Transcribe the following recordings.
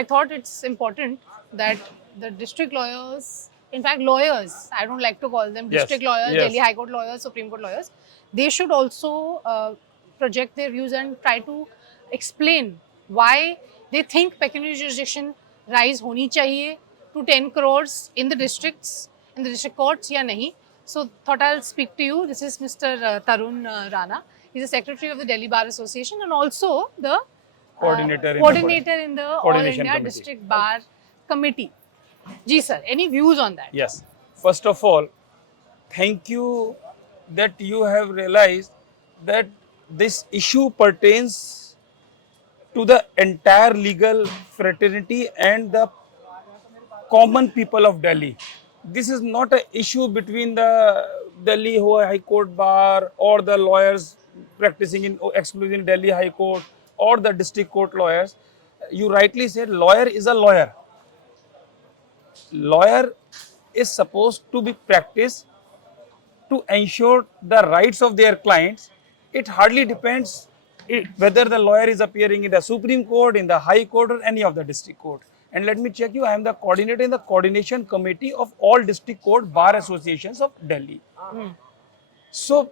I thought it's important that the district lawyers, in fact, lawyers, I don't like to call them Yes, district lawyers, yes. Delhi High Court lawyers, Supreme Court lawyers, they should also project their views and try to explain why they think pecuniary jurisdiction rise honi chahiye to 10 crores in the districts, in the district courts, ya nahi. So, thought I'll speak to you. This is Mr. Tarun Rana. He's the secretary of the Delhi Bar Association and also the coordinator in the All coordination India committee. District Bar Committee. Ji sir, any views on that? Yes. First of all, thank you that you have realized that this issue pertains to the entire legal fraternity and the common people of Delhi. This is not an issue between the Delhi High Court bar or the lawyers practicing in exclusively in Delhi High Court or the district court lawyers. You rightly said lawyer is a lawyer. Lawyer is supposed to be practiced to ensure the rights of their clients. It hardly depends whether the lawyer is appearing in the Supreme Court, in the High Court or any of the district court. And let me check you, I am the coordinator in the coordination committee of all district court bar associations of Delhi. So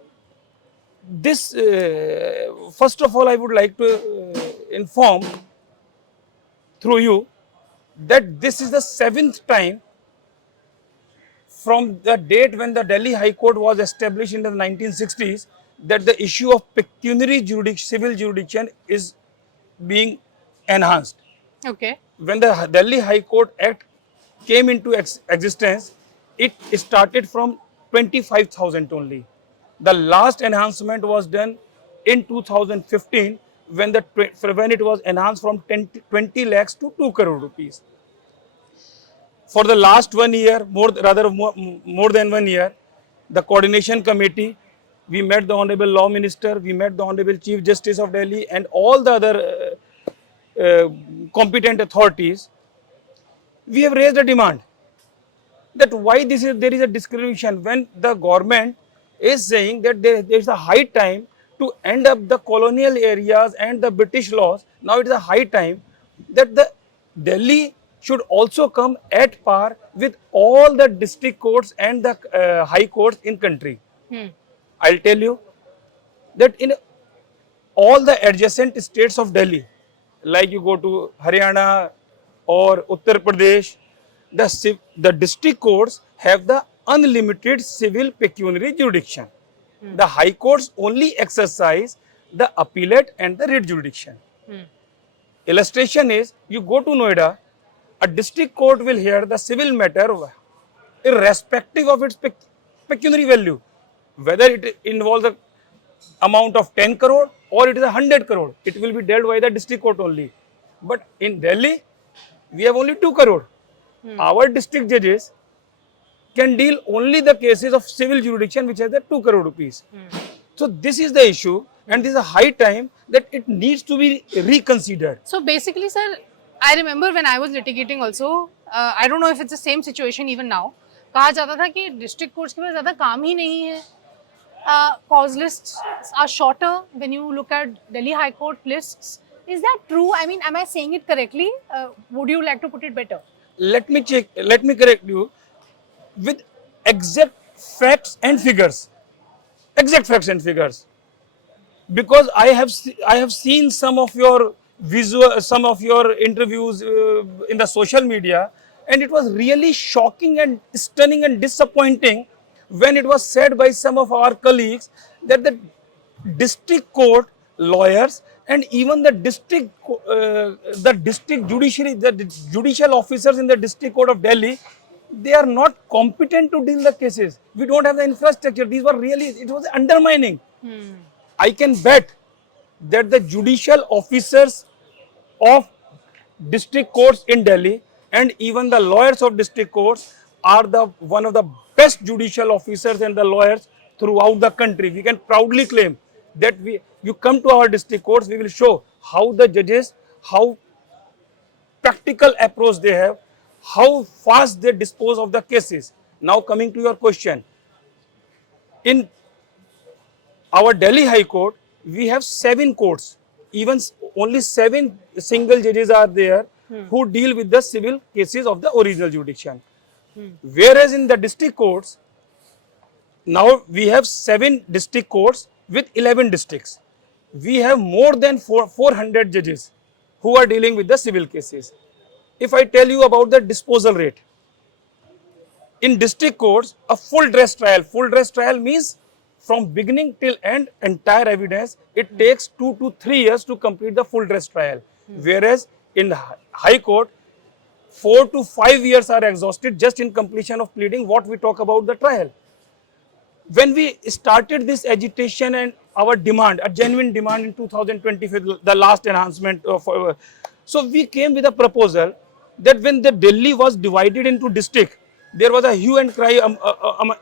this, first of all, I would like to inform through you that this is the 7th time from the date when the Delhi High Court was established in the 1960s that the issue of pecuniary civil jurisdiction is being enhanced. Okay. When the Delhi High Court Act came into existence, it started from 25,000 only. The last enhancement was done in 2015 when it was enhanced from 20 lakhs to 2 crore rupees. For the last 1 year, more than 1 year, the coordination committee, we met the Honorable Law Minister, we met the Honorable Chief Justice of Delhi and all the other competent authorities. We have raised a demand that why there is a discrimination when the government is saying that there is a high time to end up the colonial areas and the British laws. Now it is a high time that the Delhi should also come at par with all the district courts and the high courts in country. I'll tell you that in all the adjacent states of Delhi, like you go to Haryana or Uttar Pradesh, the district courts have the unlimited civil pecuniary jurisdiction. The high courts only exercise the appellate and the writ jurisdiction. Illustration is, you go to Noida, a district court will hear the civil matter irrespective of its pecuniary value, whether it involves the amount of 10 crore or it is 100 crore, it will be dealt by the district court only. But in Delhi, we have only 2 crore. Our district judges can deal only the cases of civil jurisdiction which has the 2 crore rupees. So this is the issue and this is a high time that it needs to be reconsidered. So basically, sir, I remember when I was litigating also, I don't know if it's the same situation even now. कहा जाता था कि district courts के पास ज़्यादा काम ही नहीं है. Cause lists are shorter when you look at Delhi High Court lists. Is that true? I mean, am I saying it correctly? Would you like to put it better? Let me correct you with exact facts and figures. Exact facts and figures. Because I have seen some of your interviews in the social media, and it was really shocking and stunning and disappointing when it was said by some of our colleagues that the district court lawyers and even the district judiciary, the judicial officers in the district court of Delhi, they are not competent to deal the cases. We don't have the infrastructure. These were really, it was undermining. I can bet that the judicial officers of district courts in Delhi and even the lawyers of district courts are one of the best judicial officers and the lawyers throughout the country. We can proudly claim that you come to our district courts, we will show how the judges, how practical approach they have, how fast they dispose of the cases. Now coming to your question, in our Delhi High Court, we have 7 courts. Even only 7 single judges are there who deal with the civil cases of the original jurisdiction. Whereas in the district courts, now we have 7 district courts with 11 districts. We have more than 400 judges who are dealing with the civil cases. If I tell you about the disposal rate, in district courts, a full dress trial means from beginning till end, entire evidence, it takes 2 to 3 years to complete the full dress trial. Whereas in high court, 4 to 5 years are exhausted just in completion of pleading, what we talk about the trial. When we started this agitation and our demand, a genuine demand in 2020 for the last enhancement of, so we came with a proposal that when the Delhi was divided into district, there was a hue and cry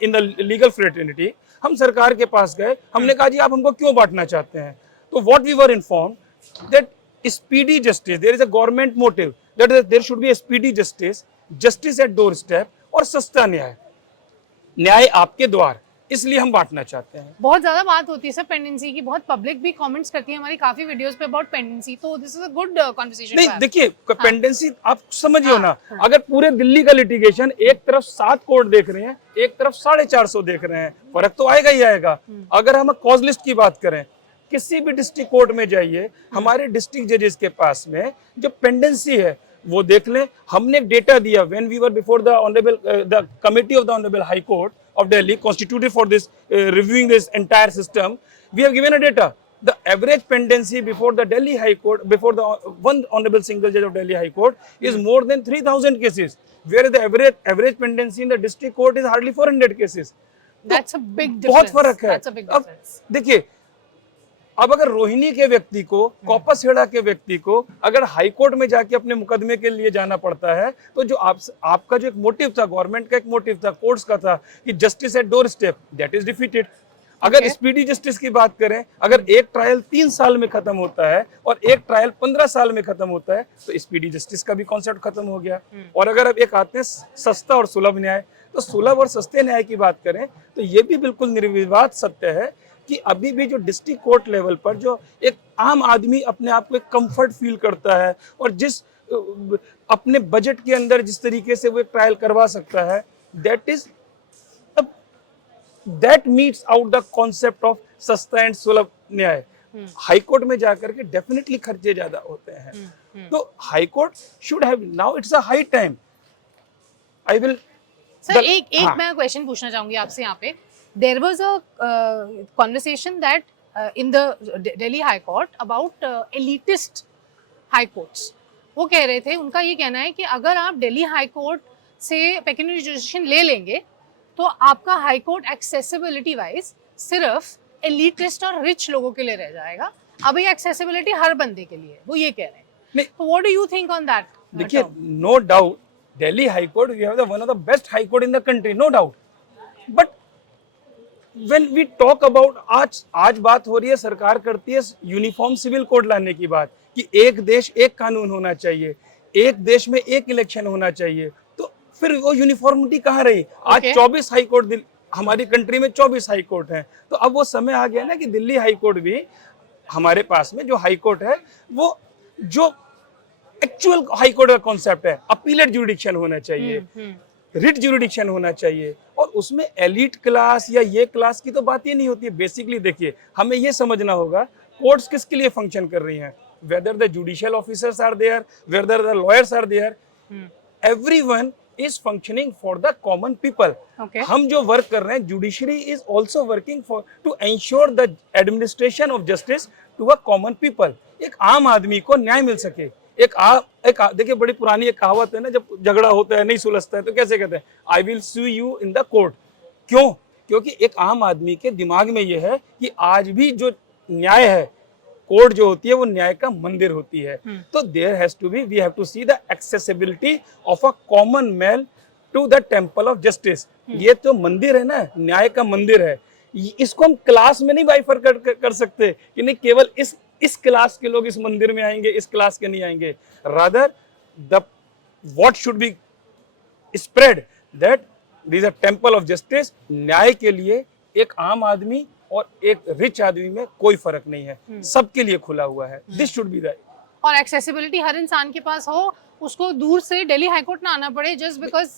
in the legal fraternity. हम सरकार के पास गए, हमने कहा जी आप हमको क्यों बांटना चाहते हैं? तो what we were informed that speedy justice, there is a government motive that there should be a speedy justice, justice at doorstep और सस्ता न्याय, न्याय आपके द्वार, इसलिए हम बांटना चाहते हैं। बहुत ज्यादा बात होती है सर पेंडेंसी की, बहुत पब्लिक भी कमेंट्स करती है हमारी काफी वीडियोस पे अबाउट पेंडेंसी, तो this is a good conversation. नहीं देखिए, पेंडेंसी आप समझिए ना, अगर पूरे दिल्ली का लिटिगेशन एक तरफ 7 कोर्ट देख रहे हैं, एक तरफ 450 देख रहे हैं, फर्क तो आएगा ही आएगा। अगर हम कॉज लिस्ट की बात करें, किसी भी डिस्ट्रिक्ट कोर्ट में जाइए, हमारे डिस्ट्रिक्ट जजेस के पास में जो पेंडेंसी है वो देख लें। हमने एक डेटा दिया when we were before the honourable the committee of the honourable high court of Delhi constituted for this reviewing this entire system, we have given a data. The average pendency before the Delhi High Court, before the one honorable single judge of Delhi High Court is more than 3,000 cases, whereas the average pendency in the district court is hardly 400 cases. That's a big difference. बहुत फर्क है। That's a big difference. देखिए, अब अगर रोहिणी के व्यक्ति को, corpus हेड़ा के व्यक्ति को अगर हाई कोर्ट में जाके अपने मुकदमे के लिए जाना पड़ता है, तो जो आपका जो एक मोटिव था, गवर्नमेंट का एक मोटिव था, कोर्ट्स का था कि justice eight door step, that is defeated. अगर स्पीडी जस्टिस की बात करें, अगर एक ट्रायल 3 साल में खत्म होता है और एक ट्रायल 15 साल में खत्म होता है, तो स्पीडी जस्टिस का भी कॉन्सेप्ट खत्म हो गया। और अगर अब एक आते हैं सस्ता और सुलभ न्याय, तो सुलभ और सस्ते न्याय की बात करें तो ये भी बिल्कुल निर्विवाद सत्य है कि अभी भी जो डिस्ट्रिक्ट कोर्ट लेवल पर जो एक आम आदमी अपने आप को एक कंफर्ट फील करता है और जिस अपने बजट के अंदर जिस तरीके से वो एक ट्रायल करवा सकता है, that meets out the concept of सस्ता एंड सुलभ न्याय। हाई कोर्ट में जाकर के डेफिनेटली खर्चे ज्यादा होते हैं, तो high court should have, now it's a high time. I will sir एक मैं क्वेश्चन पूछना चाहूंगी आपसे यहाँ पे। There was a conversation that in the Delhi High Court about elitist high courts. वो कह रहे थे, उनका ये कहना है कि अगर आप दिल्ली हाई कोर्ट से पेक्यूनियरी जुरिडिक्शन ले लेंगे तो आपका हाई कोर्ट एक्सेसिबिलिटी वाइज सिर्फ एलिटिस्ट और रिच लोगों के लिए रह जाएगा। अभी एक्सेसिबिलिटी हर बंदे के लिए, वो ये कह रहे हैं। तो what do you think on that? देखिए, no doubt Delhi high court, we have the one of the best high court in the country, no doubt. But When we talk about आज बात हो रही है, सरकार करती है यूनिफॉर्म सिविल कोड लाने की बात कि एक देश एक कानून होना चाहिए, एक देश में एक इलेक्शन होना चाहिए, तो फिर वो यूनिफॉर्मिटी कहाँ रही? आज 24 हाई कोर्ट हमारी कंट्री में 24 हाई कोर्ट हैं, तो अब वो समय आ गया ना कि दिल्ली हाई कोर्ट भी हमारे पास में जो हाई कोर्ट है वो जो एक्चुअल हाई कोर्ट का कॉन्सेप्ट है, अपीलेट जुरिडिक्शन होना चाहिए, रिट जुरिडिक्शन होना चाहिए, और उसमें एलिट क्लास या ये क्लास की तो बात ही नहीं होती है। बेसिकली देखिए, हमें ये समझना होगा कोर्ट्स किसके लिए फंक्शन कर रही हैं, whether the judicial officers are there, whether the lawyers are there, everyone is functioning for the common people. हम जो वर्क कर रहे हैं, judiciary is also working for to ensure the administration of justice to a common people, एक आम आदमी को न्याय मिल सके। देखिए, बड़ी पुरानी एक कहावत है ना, जब झगड़ा होता है नहीं सुलझता है तो कैसे कहते हैं, I will sue you in the court. क्यों? क्योंकि एक आम आदमी के दिमाग में यह है कि आज भी जो न्याय है, कोर्ट जो होती है वो न्याय का मंदिर होती है। तो there has to be, we have to see the accessibility of a common man to the temple of justice. ये तो मंदिर है ना, न्याय का मंदिर है, इसको हम क्लास में नहीं बाइफरकेट कर सकते कि नहीं केवल इस क्लास के लोग इस मंदिर में आएंगे, इस क्लास के नहीं आएंगे। Rather the what should be spread that this a temple of justice. न्याय के लिए एक आम आदमी और एक रिच आदमी में कोई फर्क नहीं है, सबके लिए खुला हुआ है। This should be right. और एक्सेसिबिलिटी हर इंसान के पास हो, उसको दूर से दिल्ली हाई कोर्ट ना आना पड़े just because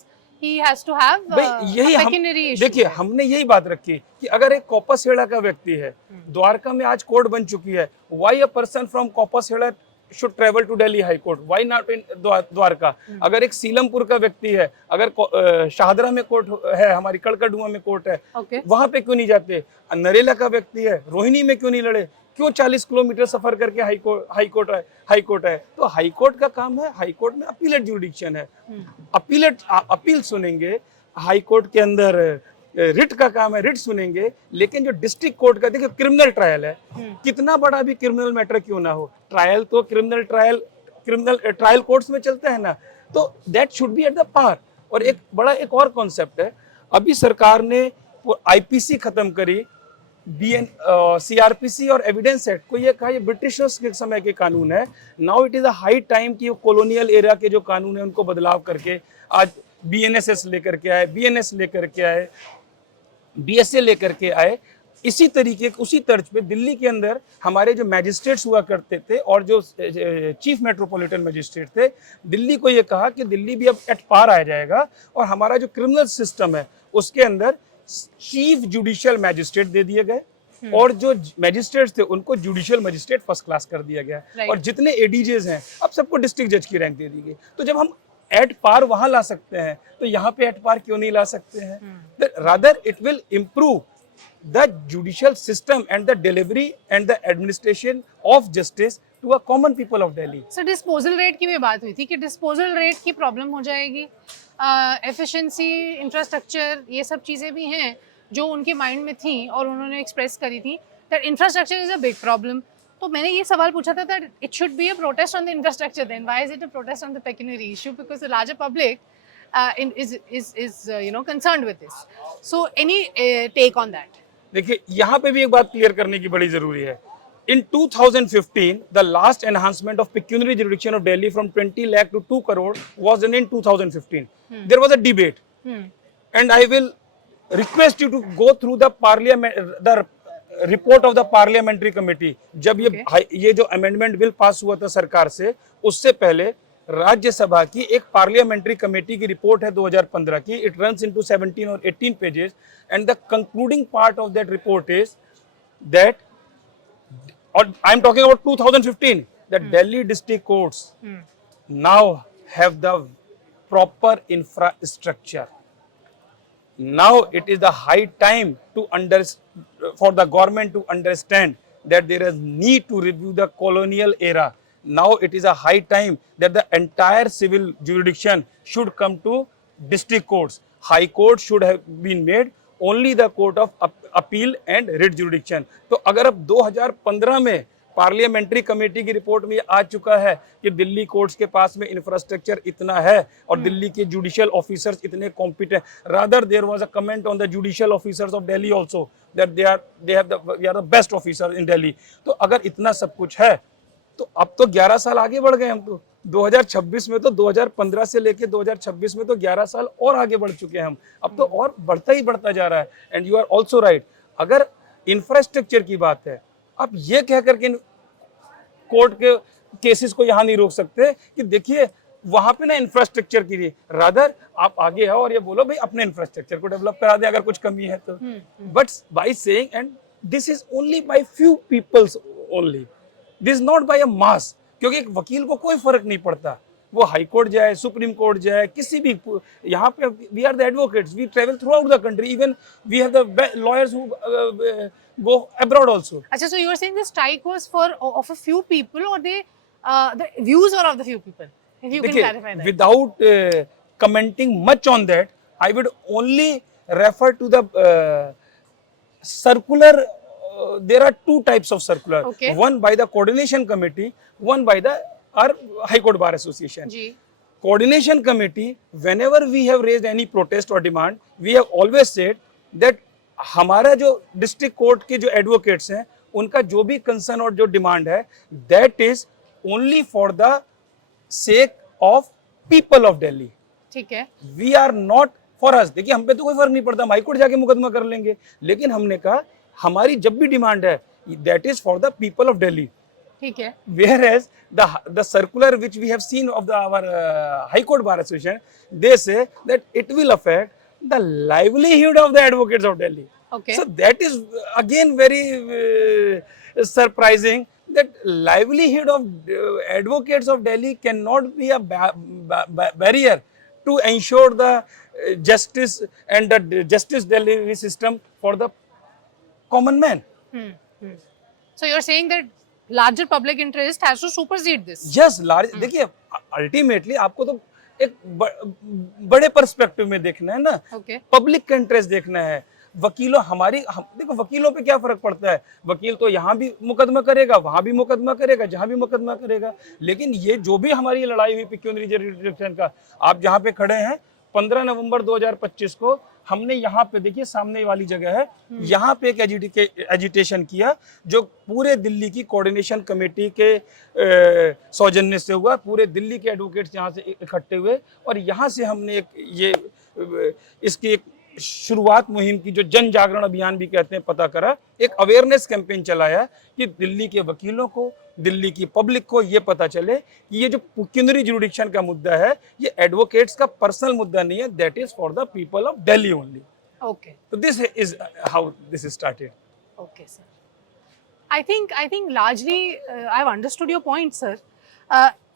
he has to have भाई यही हम देखिए हमने यही बात रखी कि अगर एक कोपसहेड़ा का व्यक्ति है, द्वारका में आज कोर्ट बन चुकी है, why a person from Kapashera should travel to Delhi high court, why not in Dwarka. अगर एक सीलमपुर का व्यक्ति है, अगर शाहदरा में कोर्ट है, हमारी कड़कड़डुआ में कोर्ट है, वहां पे क्यों नहीं जाते? नरेला का व्यक्ति है, रोहिणी में क्यों नहीं लड़े? क्यों 40 किलोमीटर सफर करके हाई कोर्ट है? तो हाई कोर्ट का काम है, हाई कोर्ट में अपीलेट जुडिक्शन है, अपील सुनेंगे। हाई कोर्ट के अंदर रिट का काम है, रिट सुनेंगे। लेकिन जो डिस्ट्रिक्ट कोर्ट का, देखिए क्रिमिनल ट्रायल है, कितना बड़ा भी क्रिमिनल मैटर क्यों ना हो, ट्रायल तो क्रिमिनल ट्रायल कोर्ट्स में चलता है ना, तो that should be at the par. और एक और कॉन्सेप्ट है, अभी सरकार ने आईपीसी खत्म करी, सीआरपीसी और एविडेंस एक्ट को ये कहा ये ब्रिटिशर्स के समय के कानून है। Now it is a high time कि कॉलोनियल एरा के जो कानून है उनको बदलाव करके आज बीएनएसएस लेकर के आए, बीएनएस लेकर के आए, बीएसए लेकर के आए। इसी तरीके उसी तर्ज पे दिल्ली के अंदर हमारे जो मैजिस्ट्रेट्स हुआ करते थे और जो चीफ मेट्रोपॉलिटन मैजिस्ट्रेट थे, दिल्ली को ये कहा कि दिल्ली भी अब एट पार आ जाएगा और हमारा जो क्रिमिनल सिस्टम है उसके अंदर चीफ जुडिशियल मैजिस्ट्रेट दे दिए गए और जो मैजिस्ट्रेट्स थे उनको जुडिशियल मैजिस्ट्रेट फर्स्ट क्लास कर दिया गया। और जितने एडीजेस हैं अब सबको डिस्ट्रिक्ट जज की रैंक दे दी गई। तो जब हम एट पार वहां ला सकते हैं तो यहाँ पे एट पार क्यों नहीं ला सकते हैं? Rather it will improve the judicial system and the delivery and the administration of justice to a common people of Delhi. Sir disposal rate की भी बात हुई थी कि डिस्पोजल रेट की प्रॉब्लम हो जाएगी, एफिशिएंसी, इंफ्रास्ट्रक्चर, ये सब चीज़ें भी हैं जो उनके माइंड में थी और उन्होंने एक्सप्रेस करी थी that infrastructure is a big problem. तो मैंने ये सवाल पूछा था that it should be a protest on the infrastructure, then why is it a protest on the pecuniary issue, because the larger public is concerned with this. So any take on that? देखिए यहाँ पे भी एक बात clear करने की बड़ी जरूरी है। In 2015, the last enhancement of pecuniary jurisdiction of Delhi from 20 lakh to 2 crore was done in 2015. There was a debate, and I will request you to go through the report of the parliamentary committee. जब ये जो amendment bill पास हुआ था सरकार से, उससे पहले राज्यसभा की एक पार्लियामेंट्री कमेटी की रिपोर्ट है 2015 की। इट रन्स इनटू 17 और 18 pages and the concluding part of that report is that, और I am talking about 2015, that Delhi district courts now have the proper infrastructure. Now it is the high time to for the government to understand that there is need to review the colonial era. Now it is a high time that the entire civil jurisdiction should come to district courts. High court should have been made only the court of appeal and writ jurisdiction. तो अगर अब 2015 में parliamentary committee की report में आ चुका है कि Delhi courts के पास में इंफ्रास्ट्रक्चर इतना है और दिल्ली के जुडिशियल ऑफिसर्स इतने competent, rather there was a comment on the judicial officers of Delhi also that they are the best officer in Delhi. तो अगर इतना सब कुछ है तो अब तो 11 साल आगे बढ़ गए हम। तो 2026 में तो 2015 से लेके 2026 में तो 11 साल और आगे बढ़ चुके हैं हम। अब तो और बढ़ता ही बढ़ता जा रहा है। And you are also right, अगर इंफ्रास्ट्रक्चर की बात है, आप ये कह करके कोर्ट के केसेस को यहाँ नहीं रोक सकते कि देखिए वहां पे ना इंफ्रास्ट्रक्चर की लिए, रादर आप आगे आओ और ये बोलो भाई अपने इंफ्रास्ट्रक्चर को डेवलप करा दे अगर कुछ कमी है तो। But by saying, and this is only by few peoples only, this not by a mass, क्योंकि एक वकील को कोई फर्क नहीं पड़ता, वो हाई कोर्ट जाए, सुप्रीम कोर्ट जाए, किसी भी, यहाँ पे we are the advocates, we travel throughout the country, even we have the lawyers who go abroad also. Achha, so you are saying the strike was of a few people, or the views were of the few people? If you can clarify that. Without commenting much on that, I would only refer to the circular. There are two types of circular. Okay. One by the coordination committee, one by the our High Court Bar Association. जी. Coordination committee, whenever we have raised any protest or demand, we have always said that हमारा जो district court के जो advocates हैं उनका जो भी concern और जो डिमांड है, that is only for the sake of people of Delhi. ठीक है. We are not for us. देखिए हम पे तो कोई फर्क नहीं पड़ता, हम हाई कोर्ट जाके मुकदमा कर लेंगे, लेकिन हमने कहा हमारी जब भी डिमांड है that is for the people of Delhi. ठीक है. Whereas the circular which we have seen of our High Court Bar Association, they say that it will affect the livelihood of the advocates of Delhi. Okay. So that is again very surprising, that livelihood of advocates of Delhi cannot be a barrier to ensure the justice and the justice delivery system for the common man. So you're saying that larger public interest has to supersede this. Yes large देखिए ultimately आपको तो एक बड़े perspective में देखना है ना, Okay. Public का इंटरेस्ट देखना है. वकीलों देखो वकीलों पे क्या फर्क पड़ता है, वकील तो यहाँ भी मुकदमा करेगा, वहां भी मुकदमा करेगा, जहां भी मुकदमा करेगा. लेकिन ये जो भी हमारी लड़ाई हुई पेक्यूनियरी जुरिडिक्शन का, आप जहाँ पे खड़े हैं 15 नवंबर 2025 को हमने यहाँ पे देखिए सामने वाली जगह है, यहाँ पे एक एजिटेशन किया जो पूरे दिल्ली की कोऑर्डिनेशन कमेटी के सौजन्य से हुआ. पूरे दिल्ली के एडवोकेट्स यहाँ से इकट्ठे हुए और यहाँ से हमने इसकी एक शुरुआत मुहिम की, जो जन जागरण अभियान भी कहते हैं, पता करा. एक अवेयरनेस कैंपेन चलाया कि दिल्ली के वकीलों को, दिल्ली की पब्लिक को ये पता चले कि ये जो पेक्यूनियरी जुरिडिक्शन का मुद्दा है ये एडवोकेट्स का पर्सनल मुद्दा नहीं है, that is for the people of Delhi only. Okay. So this is how this is started. Okay, sir. I think largely I've understood your point, sir.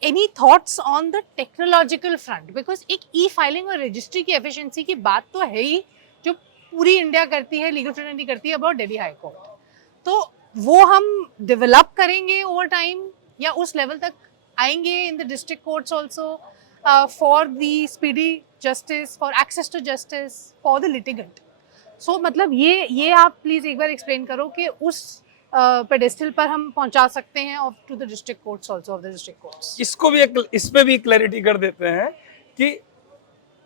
Any thoughts on the technological front? Because एक e-filing और registry की efficiency की बात तो है ही, जो पूरी India करती है, लीगल फ्रेटर्निटी करती है अबाउट दिल्ली हाई कोर्ट. तो वो हम डेवलप करेंगे ओवर टाइम या उस लेवल तक आएंगे in the district courts also for the speedy justice, for access to justice, for the litigant. So मतलब ये आप प्लीज एक बार एक्सप्लेन करो कि उस पेडेस्टल पर हम पहुंचा सकते हैं और to the district courts also, of the district courts. इसको भी इस पे भी क्लैरिटी कर देते हैं कि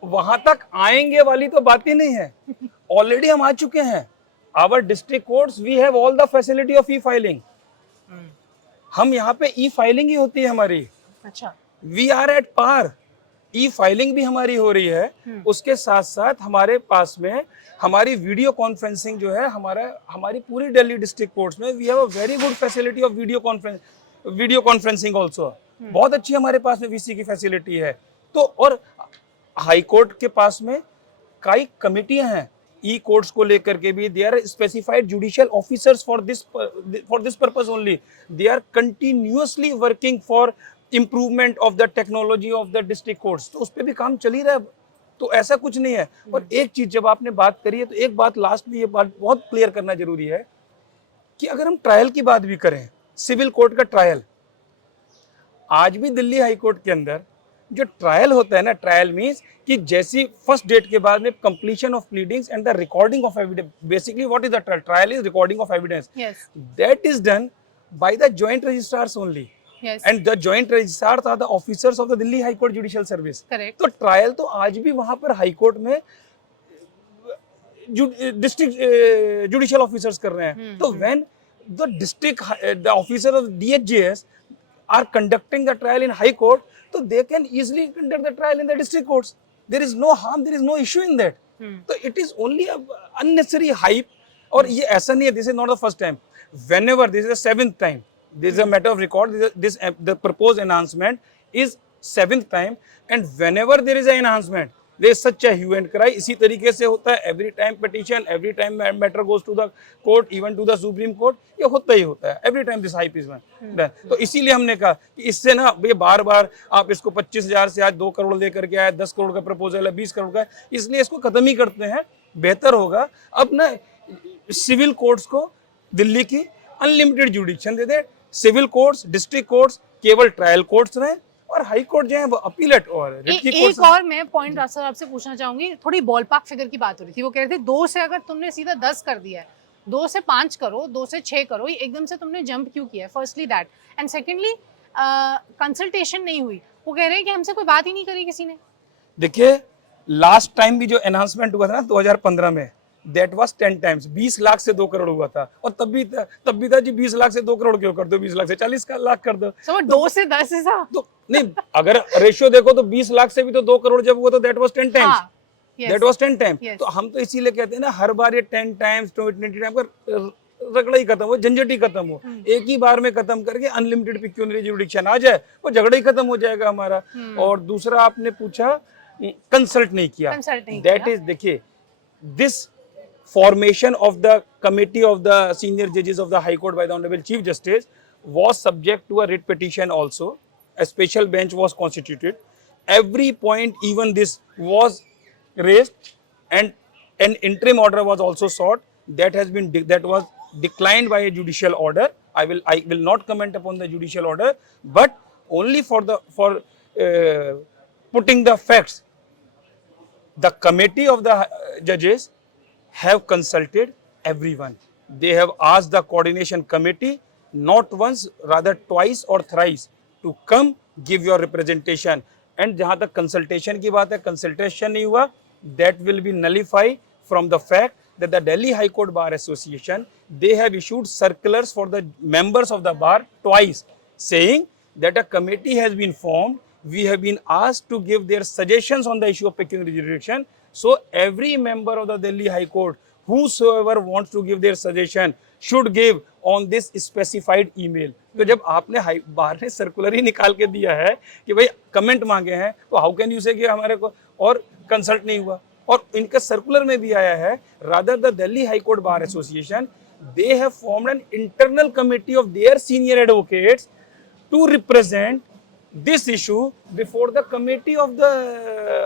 वहां तक आएंगे वाली तो बात ही नहीं है, ऑलरेडी हम आ चुके हैं. Our district courts we have all the facility of e filing. हम यहाँ पे ई फाइलिंग ही होती है हमारी. अच्छा. We are at par. E filing भी हमारी हो रही है. उसके साथ साथ हमारे पास में हमारी वीडियो कॉन्फ्रेंसिंग जो है, हमारी पूरी दिल्ली डिस्ट्रिक्ट कोर्ट्स में we have a very good facility of video conferencing also. बहुत अच्छी हमारे पास में वीसी की फैसिलिटी है. तो और हाई कोर्ट के पास में कई कमिटियां हैं ई कोर्ट्स को लेकर के भी. They are specified judicial officers for this purpose only. They are continuously working for improvement of the technology of the district courts. तो उस पर भी काम चल ही रहा है. तो ऐसा कुछ नहीं है. और एक चीज जब आपने बात करी है तो एक बात लास्ट में ये बात बहुत क्लियर करना जरूरी है कि अगर हम ट्रायल की बात भी करें, सिविल कोर्ट का ट्रायल, आज भी दिल्ली हाई कोर्ट के अंदर जो ट्रायल होता है ना, ट्रायल मीन्स कि जैसी फर्स्ट डेट के बाद में completion of pleadings and the recording of evidence. Basically what is the trial? Trial is recording of evidence. That is done by the joint registrars only. Yes. And the joint registrars are the officers of the Delhi High Court Judicial Service. Correct. तो trial तो आज भी वहां पर high court में district judicial officers कर रहे हैं. तो when the officer of DHJS are conducting the trial in high court, so they can easily conduct the trial in the district courts. There is no harm, there is no issue in that. So it is only a unnecessary hype. और ये ऐसा नहीं है, this is not the first time. Whenever this is the 7th time, this is a matter of record. The proposed enhancement is 7th time, and whenever there is an enhancement, there is such a hue and cry. इसी तरीके से होता है. Every time petition, every time matter goes to the court, even to the Supreme Court. ये होता ही होता है. Every time this hype is done. तो इसीलिए हमने कहा कि इससे ना ये बार-बार आप इसको 25,000 से आज 2 करोड़ लेकर के आए, 10 करोड़ का प्रपोजल है, 20 करोड़ का है, इसलिए इसको खत्म ही करते हैं. बेहतर होगा अब ना सिविल कोर्ट्स को दिल्ली की अनलिमिटेड जुडिक्शन दे दे. सिविल कोर्ट्स, डिस्ट्रिक्ट कोर्ट्स केवल ट्रायल कोर्ट्स रहे और हाई कोर्ट जो है वो अपीलेट और एक और मैं पॉइंट रास्ता आपसे पूछना चाहूंगी. थोड़ी बॉल पार्क फिगर की बात हो रही थी. वो कह रहे थे 2 से अगर तुमने सीधा 10 कर दिया है, 2 से 5 करो, 2 से 6 करो, एकदम से तुमने जंप क्यों किया है? Firstly that, and secondly consultation नहीं हुई. वो कह रहे हैं कि हमसे कोई बात ही नहीं करी किसी ने. देखिए लास्ट टाइम भी जो एनहांसमेंट हुआ था ना 2015 में, दैट वाज 10 टाइम्स. 20 लाख से 2 करोड़ हुआ था. और तब भी था जी 20 लाख से 2 करोड़ क्यों कर दो, 20 लाख से 40 लाख कर दो. so, 2 से 10 ऐसा तो नहीं, अगर रेशियो देखो तो 20 लाख से भी तो 2 करोड़ जब हुआ तो that was 10 times. That was 10 times. तो हम तो इसीलिए कहते हैं ना, हर बार ये 10 टाइम्स 20 टाइम्स का रगड़ा ही खत्म हो, झंझट ही खत्म हो, एक ही बार में खत्म करके अनलिमिटेड पिक्यूनरी जुरिडिक्शन आ जाए, वो झगड़ा ही खत्म हो जाएगा हमारा। और दूसरा आपने पूछा कंसल्ट नहीं किया, दैट इज, देखिए, this formation of the committee of the senior judges of the High Court by the Honorable Chief Justice was subject to a writ petition also. A special bench was constituted. Every point, even this, was raised, and an interim order was also sought. That was declined by a judicial order. I will not comment upon the judicial order, but only for putting the facts. The committee of the judges have consulted everyone. They have asked the coordination committee not once, rather twice or thrice to come give your representation. And जहाँ तक consultation की बात है, consultation नहीं हुआ, that will be nullified from the fact that the Delhi High Court Bar Association, they have issued circulars for the members of the bar twice, saying that a committee has been formed. We have been asked to give their suggestions on the issue of pecuniary jurisdiction. So every member of the Delhi High Court, whosoever wants to give their suggestion, should give on this specified email. तो जब आपने बार ने circular ही निकाल के दिया है कि भाई कमेंट मांगे हैं, तो हाउ कैन यू से कि हमारे को और कंसल्ट नहीं हुआ। और इनका सर्कुलर में भी आया है, rather the Delhi high court bar association, they have formed an internal committee of their senior advocates to represent this issue before the committee of the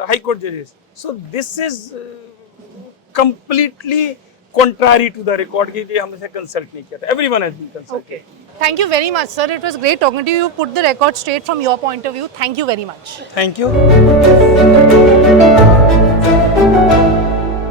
High Court judges. So this is completely contrary to the record कि ये हमसे consult नहीं किया था. Everyone has been consulted. Okay. Thank you very much, sir. It was great talking to you. You put the record straight from your point of view. Thank you very much. Thank you.